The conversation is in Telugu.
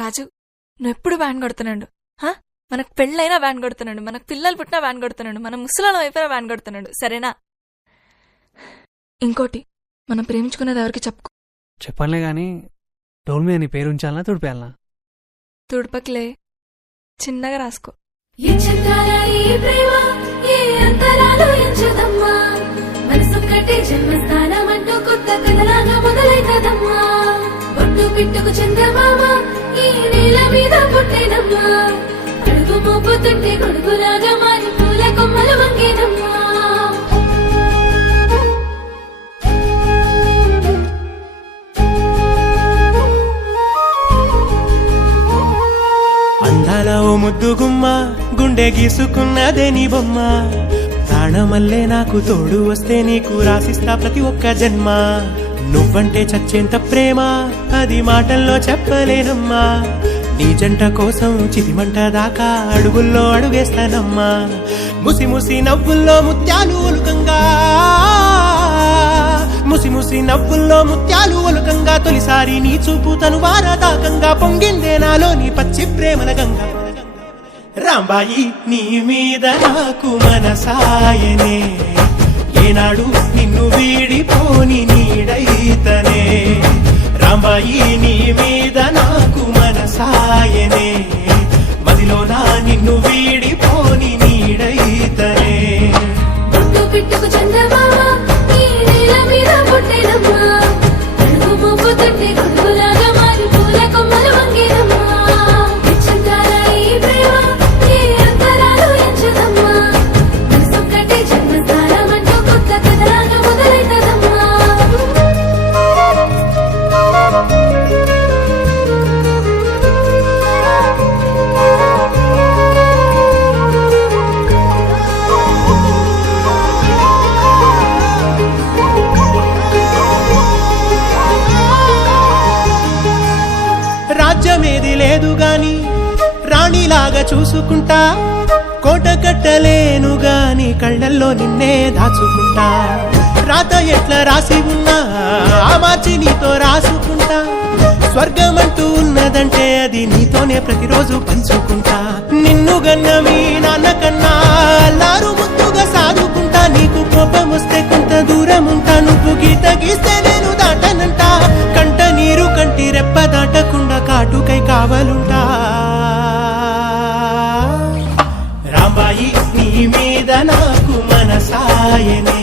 రాజు నువ్వు ఎప్పుడు వ్యాన్ కొడుతున్నాడు. మనకు పెళ్ళైనా వ్యాన్ కొడుతున్నాడు, మనకు పిల్లలు పుట్టినా వ్యాన్ కొడుతున్నాడు, మన ముసలాల వైపున వ్యాన్ కొడుతున్నాడు. సరేనా? ఇంకోటి, మనం ప్రేమించుకున్నది ఎవరికి చెప్పుకో. చెప్పనులే గాని డోల్ మీద నీ పేరు ఉంచాలనా తుడిపేయాలనా? తుడపకిలే, చిన్నగా రాసుకో. పిట్టుకు చందమామ ఈ నేల మీద పుట్టేనమ్మా, అడుగు మోపుతుంటే కొడుకులాగా మారి పూల కొమ్మలు వంగేనమ్మా. అందాల ఓ ముద్దు గుమ్మ, గుండె గీసుకున్నదే నీ బొమ్మ. ప్రాణమల్లే నాకు తోడు వస్తే నీకు రాసిస్తా ప్రతి ఒక్క జన్మ. నువ్వంటే చచ్చేంత ప్రేమ అది మాటల్లో చెప్పలేనమ్మా. నీ జంట కోసం చితిమంట దాకా అడుగుల్లో అడుగేస్తానమ్మా. ముసి ముసి నవ్వుల్లో ముత్యాలు ఒలుకంగా, ముసి ముసి నవ్వుల్లో ముత్యాలు ఒలుకంగా, తొలిసారి నీ చూపు తను వారదాకంగా పొంగిందే నాలో నీ పచ్చి ప్రేమల గంగా. రాంబాయి నీ మీద నాకు మనసాయనే, ఏనాడు నిన్ను వీడిపోని నీడైతనే. రాంబాయి నీ మీద నాకు మనసాయనే, మదిలోనా నిన్ను వీడిపోని నీడైతనే. పిట్టుకు చందమామ ఈ నేల మీద పుట్టేనమ్మా, అడుగు మోపుతుంటే కొడుకులాగా మారి పూల కొమ్మలు వంగేనమ్మా. రాజ్యమేది లేదు గాని రాణిలాగా చూసుకుంటా, కోట కట్టలేను గాని కళ్ళల్లో నిన్నే దాచుకుంటా. రాత ఎట్లా రాసి ఉన్నా ఆ మార్చి నీతో రాసుకుంటా. స్వర్గమంటూ ఉన్నదంటే అది నీతోనే ప్రతిరోజు పంచుకుంటా. నిన్ను గన్నవి నాన్నకన్నా అల్లారు ముద్దుగా సాదుకుంటా. నీకు కోపం వస్తే కొంత దూరం ఉంటా, నువ్వు గీత గీస్తే నేను దాటనంట. కంట నీరు కంటి రెప్ప దాటకుండా కాటుకై కావలుంటా. రాంబాయి నీ మీద నాకు మనసాయనే,